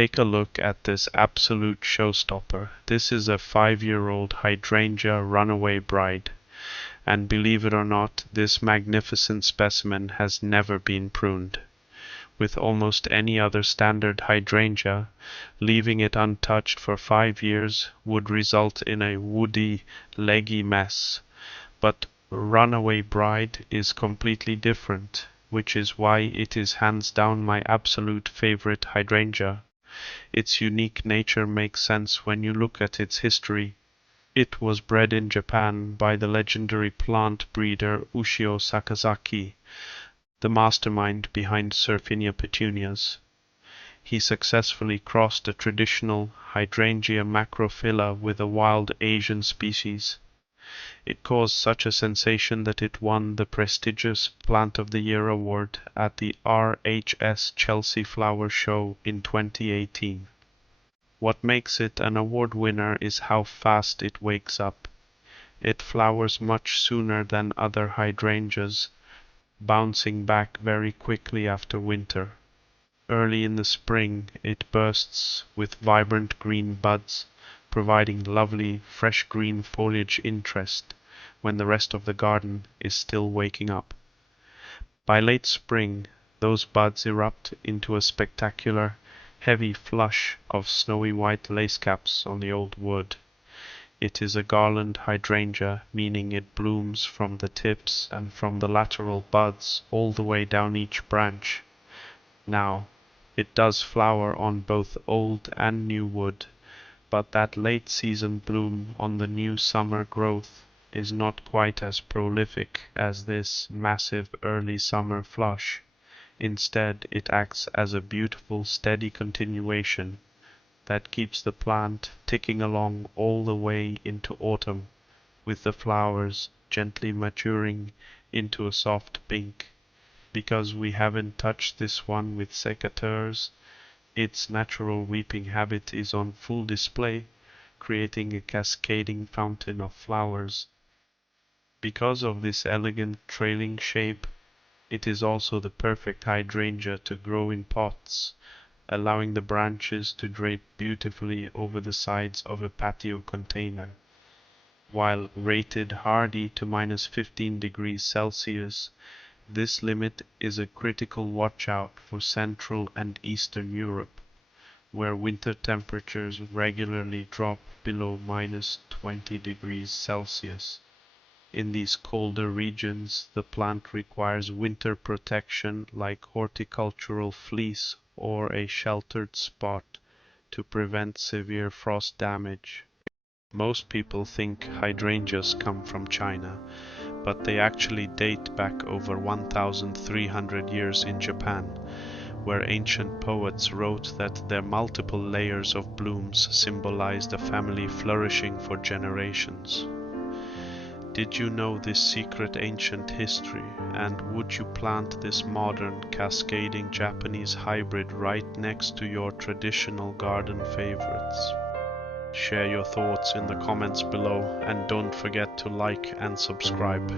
take a look at this absolute showstopper. This is a 5-year-old Hydrangea Runaway Bride. And believe it or not, this magnificent specimen has never been pruned. With almost any other standard hydrangea, leaving it untouched for 5 years would result in a woody, leggy mess. But Runaway Bride is completely different, which is why it is hands down my absolute favorite hydrangea. Its unique nature makes sense when you look at its history. It was bred in Japan by the legendary plant breeder Ushio Sakazaki, the mastermind behind Surfinia petunias. He successfully crossed a traditional Hydrangea macrophylla with a wild Asian species. It caused such a sensation that it won the prestigious Plant of the Year award at the RHS Chelsea Flower Show in 2018. What makes it an award winner is how fast it wakes up. It flowers much sooner than other hydrangeas, bouncing back very quickly after winter. Early in the spring it bursts with vibrant green buds, providing lovely fresh green foliage interest when the rest of the garden is still waking up. By late spring those buds erupt into a spectacular heavy flush of snowy white lacecaps on the old wood. It is a garland hydrangea, meaning it blooms from the tips and from the lateral buds all the way down each branch. Now, it does flower on both old and new wood, but that late season bloom on the new summer growth is not quite as prolific as this massive early summer flush. Instead, it acts as a beautiful steady continuation that keeps the plant ticking along all the way into autumn, with the flowers gently maturing into a soft pink. Because we haven't touched this one with secateurs, its natural weeping habit is on full display, creating a cascading fountain of flowers. Because of this elegant trailing shape, it is also the perfect hydrangea to grow in pots, allowing the branches to drape beautifully over the sides of a patio container. While rated hardy to -15 degrees Celsius, this limit is a critical watch-out for Central and Eastern Europe, where winter temperatures regularly drop below -20 degrees Celsius. In these colder regions, the plant requires winter protection like horticultural fleece or a sheltered spot to prevent severe frost damage. Most people think hydrangeas come from China, but they actually date back over 1,300 years in Japan, where ancient poets wrote that their multiple layers of blooms symbolized a family flourishing for generations. Did you know this secret ancient history, and would you plant this modern cascading Japanese hybrid right next to your traditional garden favorites? Share your thoughts in the comments below and don't forget to like and subscribe.